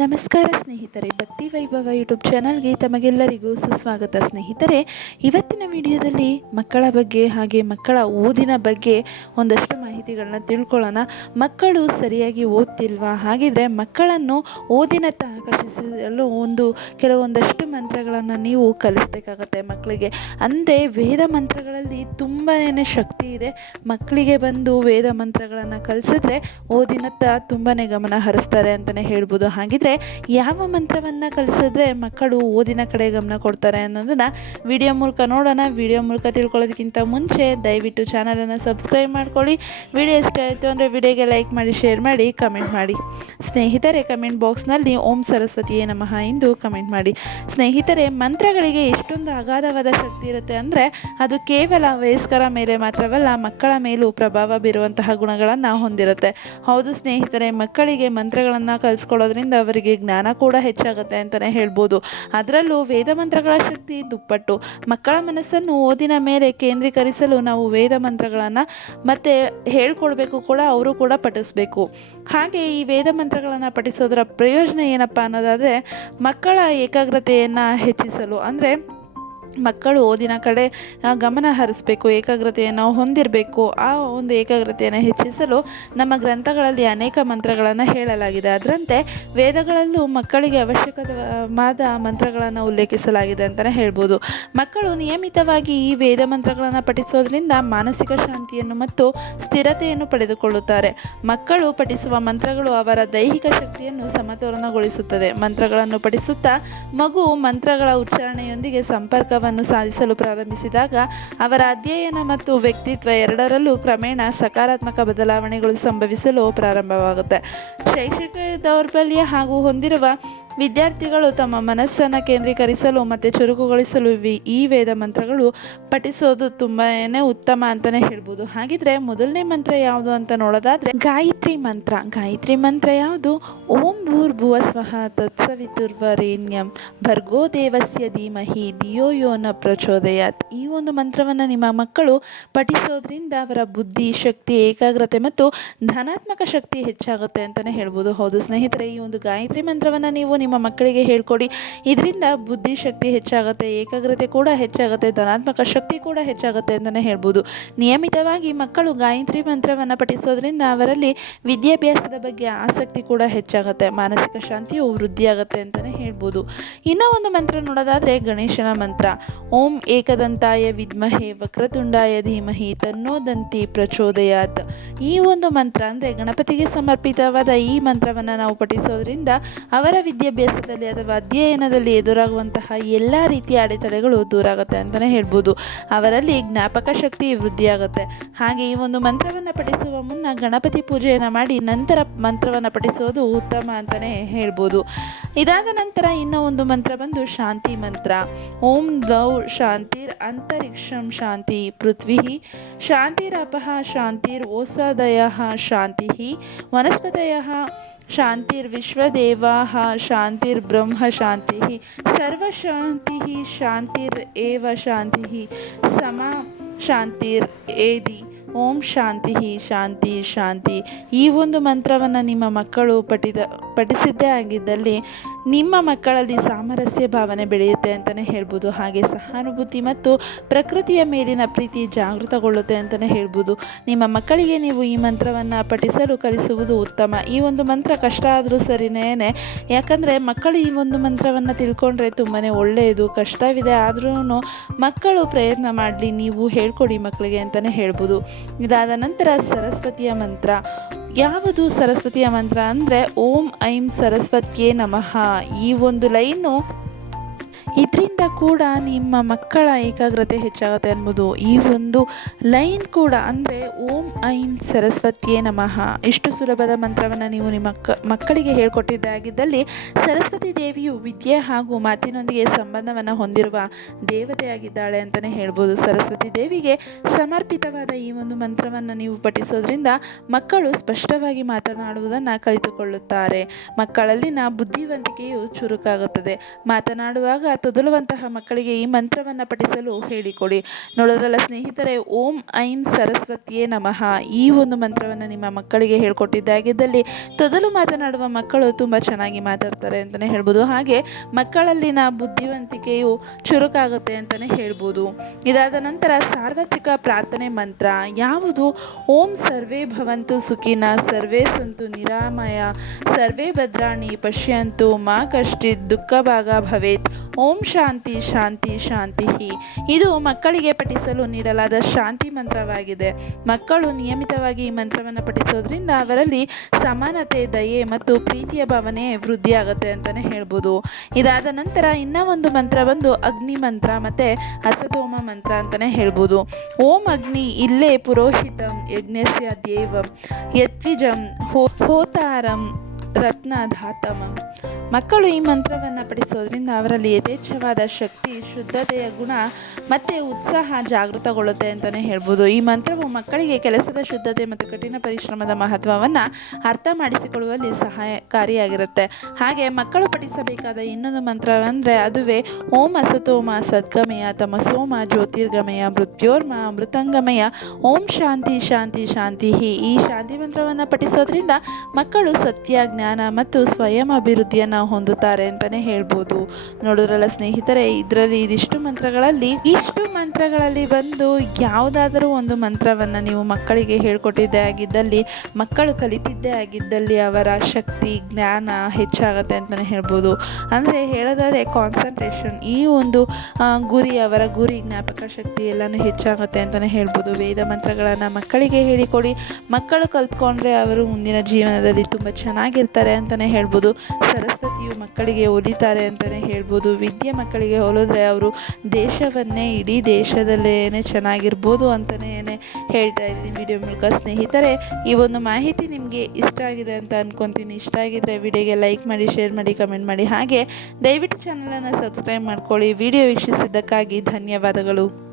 ನಮಸ್ಕಾರ ಸ್ನೇಹಿತರೆ, ಭಕ್ತಿ ವೈಭವ ಯೂಟ್ಯೂಬ್ ಚಾನಲ್ಗೆ ತಮಗೆಲ್ಲರಿಗೂ ಸುಸ್ವಾಗತ ಸ್ನೇಹಿತರೆ. ಇವತ್ತಿನ ವಿಡಿಯೋದಲ್ಲಿ ಮಕ್ಕಳ ಬಗ್ಗೆ ಹಾಗೆ ಮಕ್ಕಳ ಓದಿನ ಬಗ್ಗೆ ಒಂದಷ್ಟು ಮಾಹಿತಿಗಳನ್ನ ತಿಳ್ಕೊಳ್ಳೋಣ. ಮಕ್ಕಳು ಸರಿಯಾಗಿ ಓದ್ತಿಲ್ವಾ? ಹಾಗಿದ್ರೆ ಮಕ್ಕಳನ್ನು ಓದಿನತ್ತ ಆಕರ್ಷಿಸಲು ಒಂದು ಕೆಲವೊಂದಷ್ಟು ಮಂತ್ರಗಳನ್ನು ನೀವು ಕಲಿಸ್ಬೇಕಾಗತ್ತೆ ಮಕ್ಕಳಿಗೆ. ಅಂದರೆ ವೇದ ಮಂತ್ರಗಳಲ್ಲಿ ತುಂಬಾ ಶಕ್ತಿ ಇದೆ. ಮಕ್ಕಳಿಗೆ ಬಂದು ವೇದ ಮಂತ್ರಗಳನ್ನು ಕಲಿಸಿದ್ರೆ ಓದಿನತ್ತ ತುಂಬಾ ಗಮನ ಹರಿಸ್ತಾರೆ ಅಂತಲೇ ಹೇಳ್ಬೋದು. ಹಾಗಿದ್ರೆ ಯಾವ ಮಂತ್ರವನ್ನು ಕಲಿಸಿದ್ರೆ ಮಕ್ಕಳು ಓದಿನ ಕಡೆ ಗಮನ ಕೊಡ್ತಾರೆ ಅನ್ನೋದನ್ನು ವಿಡಿಯೋ ಮೂಲಕ ನೋಡೋಣ. ವಿಡಿಯೋ ಮೂಲಕ ತಿಳ್ಕೊಳ್ಳೋದಕ್ಕಿಂತ ಮುಂಚೆ ದಯವಿಟ್ಟು ಚಾನಲನ್ನು ಸಬ್ಸ್ಕ್ರೈಬ್ ಮಾಡ್ಕೊಳ್ಳಿ. ವಿಡಿಯೋ ಇಷ್ಟ ಆಯಿತು ಅಂದರೆ ವಿಡಿಯೋಗೆ ಲೈಕ್ ಮಾಡಿ ಶೇರ್ ಮಾಡಿ ಕಮೆಂಟ್ ಮಾಡಿ. ಸ್ನೇಹಿತರೆ ಕಮೆಂಟ್ ಬಾಕ್ಸ್ನಲ್ಲಿ ಓಂ ಸರಸ್ವತಿಯೇ ನಮಃ ಎಂದು ಕಮೆಂಟ್ ಮಾಡಿ. ಸ್ನೇಹಿತರೆ, ಮಂತ್ರಗಳಿಗೆ ಎಷ್ಟೊಂದು ಅಗಾಧವಾದ ಶಕ್ತಿ ಇರುತ್ತೆ ಅಂದರೆ ಅದು ಕೇವಲ ವಯಸ್ಕರ ಮೇಲೆ ಮಾತ್ರವಲ್ಲ, ಮಕ್ಕಳ ಮೇಲೂ ಪ್ರಭಾವ ಬೀರುವಂತಹ ಗುಣಗಳನ್ನು ಹೊಂದಿರುತ್ತೆ. ಹೌದು ಸ್ನೇಹಿತರೆ, ಮಕ್ಕಳಿಗೆ ಮಂತ್ರಗಳನ್ನು ಕಲಿಸ್ಕೊಳ್ಳೋದ್ರಿಂದ ಅವರಿಗೆ ಜ್ಞಾನ ಕೂಡ ಹೆಚ್ಚಾಗುತ್ತೆ ಅಂತಲೇ ಹೇಳ್ಬೋದು. ಅದರಲ್ಲೂ ವೇದ ಮಂತ್ರಗಳ ಶಕ್ತಿ ದುಪ್ಪಟ್ಟು. ಮಕ್ಕಳ ಮನಸ್ಸನ್ನು ಓದಿನ ಮೇಲೆ ಕೇಂದ್ರೀಕರಿಸಲು ನಾವು ವೇದ ಮಂತ್ರಗಳನ್ನು ಮತ್ತೆ ಹೇಳ್ಕೊಡ್ಬೇಕು ಕೂಡ, ಅವರು ಕೂಡ ಪಠಿಸ್ಬೇಕು. ಹಾಗೆ ಈ ವೇದ ಮಂತ್ರಗಳನ್ನು ಪಠಿಸೋದರ ಪ್ರಯೋಜನ ಏನಪ್ಪ ಅನ್ನೋದಾದರೆ ಮಕ್ಕಳ ಏಕಾಗ್ರತೆಯನ್ನು ಹೆಚ್ಚಿಸಲು. ಅಂದರೆ ಮಕ್ಕಳು ಓದಿನ ಕಡೆ ಗಮನ ಹರಿಸಬೇಕು, ಏಕಾಗ್ರತೆಯನ್ನು ಹೊಂದಿರಬೇಕು. ಆ ಒಂದು ಏಕಾಗ್ರತೆಯನ್ನು ಹೆಚ್ಚಿಸಲು ನಮ್ಮ ಗ್ರಂಥಗಳಲ್ಲಿ ಅನೇಕ ಮಂತ್ರಗಳನ್ನು ಹೇಳಲಾಗಿದೆ. ಅದರಂತೆ ವೇದಗಳಲ್ಲೂ ಮಕ್ಕಳಿಗೆ ಅವಶ್ಯಕವಾದ ಮಂತ್ರಗಳನ್ನು ಉಲ್ಲೇಖಿಸಲಾಗಿದೆ ಅಂತಲೇ ಹೇಳ್ಬೋದು. ಮಕ್ಕಳು ನಿಯಮಿತವಾಗಿ ಈ ವೇದ ಮಂತ್ರಗಳನ್ನು ಪಠಿಸೋದ್ರಿಂದ ಮಾನಸಿಕ ಶಾಂತಿಯನ್ನು ಮತ್ತು ಸ್ಥಿರತೆಯನ್ನು ಪಡೆದುಕೊಳ್ಳುತ್ತಾರೆ. ಮಕ್ಕಳು ಪಠಿಸುವ ಮಂತ್ರಗಳು ಅವರ ದೈಹಿಕ ಶಕ್ತಿಯನ್ನು ಸಮತೋಲನಗೊಳಿಸುತ್ತದೆ. ಮಂತ್ರಗಳನ್ನು ಪಠಿಸುತ್ತಾ ಮಗು ಮಂತ್ರಗಳ ಉಚ್ಚಾರಣೆಯೊಂದಿಗೆ ಸಂಪರ್ಕವನ್ನು ಸಾಧಿಸಲು ಪ್ರಾರಂಭಿಸಿದಾಗ ಅವರ ಅಧ್ಯಯನ ಮತ್ತು ವ್ಯಕ್ತಿತ್ವ ಎರಡರಲ್ಲೂ ಕ್ರಮೇಣ ಸಕಾರಾತ್ಮಕ ಬದಲಾವಣೆಗಳು ಸಂಭವಿಸಲು ಪ್ರಾರಂಭವಾಗುತ್ತೆ. ಶೈಕ್ಷಣಿಕ ದೌರ್ಬಲ್ಯ ಹಾಗೂ ಹೊಂದಿರುವ ವಿದ್ಯಾರ್ಥಿಗಳು ತಮ್ಮ ಮನಸ್ಸನ್ನು ಕೇಂದ್ರೀಕರಿಸಲು ಮತ್ತು ಚುರುಕುಗೊಳಿಸಲು ವಿ- ಈ ವೇದ ಮಂತ್ರಗಳು ಪಠಿಸೋದು ತುಂಬಾ ಉತ್ತಮ ಅಂತಲೇ ಹೇಳ್ಬೋದು. ಹಾಗಿದ್ರೆ ಮೊದಲನೇ ಮಂತ್ರ ಯಾವುದು ಅಂತ ನೋಡೋದಾದ್ರೆ ಗಾಯತ್ರಿ ಮಂತ್ರ. ಗಾಯತ್ರಿ ಮಂತ್ರ ಯಾವುದು? ಓಂ ಸ್ವಹ ತತ್ಸವಿತುರ್ವರೇಣ್ಯಂ ಭರ್ಗೋ ದೇವಸ್ಯ ಧೀಮಹಿ ಧಿಯೋ ಯೋ ನ ಪ್ರಚೋದಯಾತ್ ಈ ಒಂದು ಮಂತ್ರವನ್ನು ನಿಮ್ಮ ಮಕ್ಕಳು ಪಠಿಸೋದ್ರಿಂದ ಅವರ ಬುದ್ಧಿ, ಶಕ್ತಿ, ಏಕಾಗ್ರತೆ ಮತ್ತು ಧನಾತ್ಮಕ ಶಕ್ತಿ ಹೆಚ್ಚಾಗುತ್ತೆ ಅಂತಲೇ ಹೇಳ್ಬೋದು. ಹೌದು ಸ್ನೇಹಿತರೆ, ಈ ಒಂದು ಗಾಯತ್ರಿ ಮಂತ್ರವನ್ನು ನೀವು ನಿಮ್ಮ ಮಕ್ಕಳಿಗೆ ಹೇಳ್ಕೊಡಿ. ಇದರಿಂದ ಬುದ್ಧಿ ಶಕ್ತಿ ಹೆಚ್ಚಾಗುತ್ತೆ, ಏಕಾಗ್ರತೆ ಕೂಡ ಹೆಚ್ಚಾಗುತ್ತೆ, ಧನಾತ್ಮಕ ಶಕ್ತಿ ಕೂಡ ಹೆಚ್ಚಾಗುತ್ತೆ ಅಂತಲೇ ಹೇಳ್ಬೋದು. ನಿಯಮಿತವಾಗಿ ಮಕ್ಕಳು ಗಾಯತ್ರಿ ಮಂತ್ರವನ್ನು ಪಠಿಸೋದ್ರಿಂದ ಅವರಲ್ಲಿ ವಿದ್ಯಾಭ್ಯಾಸದ ಬಗ್ಗೆ ಆಸಕ್ತಿ ಕೂಡ ಹೆಚ್ಚಾಗುತ್ತೆ. ಮಾನಸಿಕ ಶಾಂತಿಯು ವೃದ್ಧಿಯಾಗುತ್ತೆ ಅಂತಲೇ ಹೇಳ್ಬೋದು. ಇನ್ನೂ ಒಂದು ಮಂತ್ರ ನೋಡೋದಾದರೆ ಗಣೇಶನ ಮಂತ್ರ. ಓಂ ಏಕದಂತಾಯ ವಿದ್ಮಹೆ ವಕ್ರತುಂಡಾಯ ಧೀಮಹಿ ತನ್ನೋದಂತಿ ಪ್ರಚೋದಯಾತ್. ಈ ಒಂದು ಮಂತ್ರ ಅಂದರೆ ಗಣಪತಿಗೆ ಸಮರ್ಪಿತವಾದ ಈ ಮಂತ್ರವನ್ನು ನಾವು ಪಠಿಸೋದ್ರಿಂದ ಅವರ ವಿದ್ಯಾಭ್ಯಾಸದಲ್ಲಿ ಅಥವಾ ಅಧ್ಯಯನದಲ್ಲಿ ಎದುರಾಗುವಂತಹ ಎಲ್ಲ ರೀತಿಯ ಅಡೆತಡೆಗಳು ದೂರ ಆಗುತ್ತೆ ಅಂತಲೇ ಹೇಳ್ಬೋದು. ಅವರಲ್ಲಿ ಜ್ಞಾಪಕ ಶಕ್ತಿ ವೃದ್ಧಿಯಾಗುತ್ತೆ ಹಾಗೆ ಈ ಒಂದು ಮಂತ್ರವನ್ನು ಪಠಿಸುವ ಮುನ್ನ ಗಣಪತಿ ಪೂಜೆಯನ್ನು ಮಾಡಿ ನಂತರ ಮಂತ್ರವನ್ನು ಪಠಿಸೋದು ಉತ್ತಮ ಅಂತಲೇ ಹೇಳ್ಬೋದು. ಇದಾದ ನಂತರ ಇನ್ನೂ ಒಂದು ಮಂತ್ರ ಬಂದು ಶಾಂತಿ ಮಂತ್ರ. ಓಂ ದ್ವೌ ಶಾಂತಿರ್ ಅಂತರಿಕ್ಷಂ ಶಾಂತಿ ಪೃಥ್ವಿ ಶಾಂತಿರಪಃ ಶಾಂತಿರ್ ಓಸಾದಯ ಶಾಂತಿ ವನಸ್ಪತಯ ಶಾಂತಿ ಸರ್ವ ಶಾಂತಿ ಶಾಂತಿರ್ ಏವ ಶಾಂತಿ ಸಮ ಶಾಂತಿರ್ ಏದಿ. ಓಂ ಶಾಂತಿ ಶಾಂತಿ ಶಾಂತಿ. ಈ ಒಂದು ಮಂತ್ರವನ್ನು ನಿಮ್ಮ ಮಕ್ಕಳು ಪಠಿದ ಪಠಿಸಿದ್ದೇ ಆಗಿದ್ದಲ್ಲಿ ನಿಮ್ಮ ಮಕ್ಕಳಲ್ಲಿ ಸಾಮರಸ್ಯ ಭಾವನೆ ಬೆಳೆಯುತ್ತೆ ಅಂತಲೇ ಹೇಳ್ಬೋದು. ಹಾಗೆ ಸಹಾನುಭೂತಿ ಮತ್ತು ಪ್ರಕೃತಿಯ ಮೇಲಿನ ಪ್ರೀತಿ ಜಾಗೃತಗೊಳ್ಳುತ್ತೆ ಅಂತಲೇ ಹೇಳ್ಬೋದು. ನಿಮ್ಮ ಮಕ್ಕಳಿಗೆ ನೀವು ಈ ಮಂತ್ರವನ್ನು ಪಠಿಸಲು ಕಲಿಸುವುದು ಉತ್ತಮ. ಈ ಒಂದು ಮಂತ್ರ ಕಷ್ಟ ಆದರೂ ಸರಿನೇ ಯಾಕಂದರೆ ಮಕ್ಕಳು ಈ ಒಂದು ಮಂತ್ರವನ್ನು ತಿಳ್ಕೊಂಡ್ರೆ ತುಂಬಾ ಒಳ್ಳೆಯದು. ಕಷ್ಟವಿದೆ ಆದ್ರೂ ಮಕ್ಕಳು ಪ್ರಯತ್ನ ಮಾಡಲಿ, ನೀವು ಹೇಳ್ಕೊಡಿ ಮಕ್ಕಳಿಗೆ ಅಂತಲೇ ಹೇಳ್ಬೋದು. ಇದಾದ ನಂತರ ಸರಸ್ವತಿಯ ಮಂತ್ರ. ಯಾವುದು ಸರಸ್ವತಿಯ ಮಂತ್ರ ಅಂದರೆ ಓಂ ಐಂ ಸರಸ್ವತಿಯೇ ನಮಃ. ಈ ಒಂದು ಲೈನು ಇದರಿಂದ ಕೂಡ ನಿಮ್ಮ ಮಕ್ಕಳ ಏಕಾಗ್ರತೆ ಹೆಚ್ಚಾಗುತ್ತೆ ಅನ್ಬೋದು ಈ ಒಂದು ಲೈನ್ ಕೂಡ. ಅಂದರೆ, ಓಂ ಐಂ ಸರಸ್ವತಿಯೇ ನಮಃ. ಇಷ್ಟು ಸುಲಭದ ಮಂತ್ರವನ್ನು ನೀವು ನಿಮ್ಮ ಮಕ್ಕ, ಮಕ್ಕಳಿಗೆ ಹೇಳ್ಕೊಟ್ಟಿದ್ದಾಗಿದ್ದಲ್ಲಿ ಸರಸ್ವತಿ ದೇವಿಯು ವಿದ್ಯೆ ಹಾಗೂ ಮಾತಿನೊಂದಿಗೆ ಸಂಬಂಧವನ್ನು ಹೊಂದಿರುವ ದೇವತೆಯಾಗಿದ್ದಾಳೆ ಅಂತಲೇ ಹೇಳ್ಬೋದು. ಸರಸ್ವತಿ ದೇವಿಗೆ ಸಮರ್ಪಿತವಾದ ಈ ಒಂದು ಮಂತ್ರವನ್ನು ನೀವು ಪಠಿಸೋದ್ರಿಂದ ಮಕ್ಕಳು ಸ್ಪಷ್ಟವಾಗಿ ಮಾತನಾಡುವುದನ್ನು ಕಲಿತುಕೊಳ್ಳುತ್ತಾರೆ. ಮಕ್ಕಳಲ್ಲಿನ ಬುದ್ಧಿವಂತಿಕೆಯು ಚುರುಕಾಗುತ್ತದೆ. ಮಾತನಾಡುವಾಗ ತೊದಲುವಂತಹ ಮಕ್ಕಳಿಗೆ ಈ ಮಂತ್ರವನ್ನು ಪಠಿಸಲು ಹೇಳಿಕೊಡಿ. ನೋಡೋದ್ರಲ್ಲ ಸ್ನೇಹಿತರೆ, ಓಂ ಐಂ ಸರಸ್ವತಿಯೇ ನಮಃ. ಈ ಒಂದು ಮಂತ್ರವನ್ನು ನಿಮ್ಮ ಮಕ್ಕಳಿಗೆ ಹೇಳ್ಕೊಟ್ಟಿದ್ದಾಗಿದ್ದಲ್ಲಿ ತೊದಲು ಮಾತನಾಡುವ ಮಕ್ಕಳು ತುಂಬ ಚೆನ್ನಾಗಿ ಮಾತಾಡ್ತಾರೆ ಅಂತಲೇ ಹೇಳ್ಬೋದು. ಹಾಗೆ ಮಕ್ಕಳಲ್ಲಿನ ಬುದ್ಧಿವಂತಿಕೆಯು ಚುರುಕಾಗುತ್ತೆ ಅಂತಲೇ ಹೇಳ್ಬೋದು. ಇದಾದ ನಂತರ ಸಾರ್ವತ್ರಿಕ ಪ್ರಾರ್ಥನೆ ಮಂತ್ರ. ಯಾವುದು? ಓಂ ಸರ್ವೇ ಭವಂತು ಸುಖಿನ, ಸರ್ವೇ ಸಂತು ನಿರಾಮಯ, ಸರ್ವೇ ಭದ್ರಾಣಿ ಪಶ್ಯಂತು ಮಾ ಕಷ್ಟಿತ್ ದುಃಖ ಭಾಗ ಭವೇತ್. ಓಂ ಶಾಂತಿ ಶಾಂತಿ ಶಾಂತಿ ಇದು ಮಕ್ಕಳಿಗೆ ಪಠಿಸಲು ನೀಡಲಾದ ಶಾಂತಿ ಮಂತ್ರವಾಗಿದೆ. ಮಕ್ಕಳು ನಿಯಮಿತವಾಗಿ ಈ ಮಂತ್ರವನ್ನು ಪಠಿಸೋದ್ರಿಂದ ಅವರಲ್ಲಿ ಸಮಾನತೆ, ದಯೆ ಮತ್ತು ಪ್ರೀತಿಯ ಭಾವನೆ ವೃದ್ಧಿಯಾಗುತ್ತೆ ಅಂತಲೇ ಹೇಳ್ಬೋದು. ಇದಾದ ನಂತರ ಇನ್ನೂ ಒಂದು ಮಂತ್ರ ಬಂದು ಅಗ್ನಿ ಮಂತ್ರ ಮತ್ತು ಹಸತೋಮ ಮಂತ್ರ ಅಂತಲೇ ಹೇಳ್ಬೋದು. ಓಂ ಅಗ್ನಿ ಇಲ್ಲೇ ಪುರೋಹಿತಂ ಯಜ್ಞಸ್ಯ ದೇವಂ ಯತ್ವಿಜಂ ಹೋ, ಹೋತಾರಂ ರತ್ನಧಾತಮಂ. ಮಕ್ಕಳು ಈ ಮಂತ್ರವನ್ನು ಪಡಿಸೋದ್ರಿಂದ ಅವರಲ್ಲಿ ಯಥೇಚ್ಛವಾದ ಶಕ್ತಿ, ಶುದ್ಧತೆಯ ಗುಣ ಮತ್ತು ಉತ್ಸಾಹ ಜಾಗೃತಗೊಳ್ಳುತ್ತೆ ಅಂತಲೇ ಹೇಳ್ಬೋದು. ಈ ಮಂತ್ರವು ಮಕ್ಕಳಿಗೆ ಕೆಲಸದ ಶುದ್ಧತೆ ಮತ್ತು ಕಠಿಣ ಪರಿಶ್ರಮದ ಮಹತ್ವವನ್ನು ಅರ್ಥ ಮಾಡಿಸಿಕೊಳ್ಳುವಲ್ಲಿ ಸಹಾಯಕಾರಿಯಾಗಿರುತ್ತೆ. ಹಾಗೆ ಮಕ್ಕಳು ಪಠಿಸಬೇಕಾದ ಇನ್ನೊಂದು ಮಂತ್ರವೆಂದರೆ ಅದುವೇ ಓಂ ಅಸತೋಮ ಸದ್ಗಮಯ ತಮಸೋಮ ಜ್ಯೋತಿರ್ಗಮಯ ಮೃತ್ಯೋರ್ಮ ಮೃತಂಗಮಯ ಓಂ ಶಾಂತಿ ಶಾಂತಿ ಶಾಂತಿ ಈ ಶಾಂತಿ ಮಂತ್ರವನ್ನು ಪಠಿಸೋದ್ರಿಂದ ಮಕ್ಕಳು ಸತ್ಯ ಜ್ಞಾನ ಮತ್ತು ಸ್ವಯಂ ಅಭಿವೃದ್ಧಿಯನ್ನು ಹೊಂದುತ್ತಾರೆ ಅಂತಲೇ ಹೇಳ್ಬೋದು. ನೋಡಿದ್ರಲ್ಲ ಸ್ನೇಹಿತರೆ ಇದರಲ್ಲಿ ಇದಿಷ್ಟು ಮಂತ್ರಗಳಲ್ಲಿ ಇಷ್ಟು ಮಂತ್ರಗಳಲ್ಲಿ ಬಂದು ಯಾವುದಾದರೂ ಒಂದು ಮಂತ್ರವನ್ನು ನೀವು ಮಕ್ಕಳಿಗೆ ಹೇಳ್ಕೊಟ್ಟಿದ್ದೇ ಆಗಿದ್ದಲ್ಲಿ, ಮಕ್ಕಳು ಕಲಿತಿದ್ದೇ ಆಗಿದ್ದಲ್ಲಿ ಅವರ ಶಕ್ತಿ, ಜ್ಞಾನ ಹೆಚ್ಚಾಗತ್ತೆ ಅಂತಲೇ ಹೇಳ್ಬೋದು. ಅಂದರೆ ಹೇಳೋದಾದರೆ ಕಾನ್ಸಂಟ್ರೇಷನ್ ಈ ಒಂದು ಗುರಿ, ಅವರ ಗುರಿ, ಜ್ಞಾಪಕ ಶಕ್ತಿ ಎಲ್ಲನೂ ಹೆಚ್ಚಾಗುತ್ತೆ ಅಂತಲೇ ಹೇಳ್ಬೋದು. ವೇದ ಮಂತ್ರಗಳನ್ನು ಮಕ್ಕಳಿಗೆ ಹೇಳಿಕೊಡಿ. ಮಕ್ಕಳು ಕಲ್ತ್ಕೊಂಡ್ರೆ ಅವರು ಮುಂದಿನ ಜೀವನದಲ್ಲಿ ತುಂಬ ಚೆನ್ನಾಗಿರ್ತಾರೆ ಅಂತಲೇ ಹೇಳ್ಬೋದು. ಸರಸ್ವತಿಯು ಮಕ್ಕಳಿಗೆ ಒಲಿತಾರೆ ಅಂತಲೇ ಹೇಳ್ಬೋದು. ವಿದ್ಯೆ ಮಕ್ಕಳಿಗೆ ಹೋಲಿದ್ರೆ ಅವರು ದೇಶವನ್ನೇ ಇಡೀ ದೇಶದಲ್ಲೇ ಚೆನ್ನಾಗಿರ್ಬೋದು ಅಂತಲೇ ಹೇಳ್ತಾ ಇದ್ದೀನಿ ವಿಡಿಯೋ ಮೂಲಕ ಸ್ನೇಹಿತರೆ. ಈ ಒಂದು ಮಾಹಿತಿ ನಿಮಗೆ ಇಷ್ಟ ಆಗಿದೆ ಅಂತ ಅಂದ್ಕೊತೀನಿ ಇಷ್ಟ ಆಗಿದ್ದರೆ ವಿಡಿಯೋಗೆ ಲೈಕ್ ಮಾಡಿ, ಶೇರ್ ಮಾಡಿ, ಕಮೆಂಟ್ ಮಾಡಿ. ಹಾಗೆ ದಯವಿಟ್ಟು ಚಾನಲನ್ನು ಸಬ್ಸ್ಕ್ರೈಬ್ ಮಾಡ್ಕೊಳ್ಳಿ. ವಿಡಿಯೋ ವೀಕ್ಷಿಸಿದ್ದಕ್ಕಾಗಿ ಧನ್ಯವಾದಗಳು.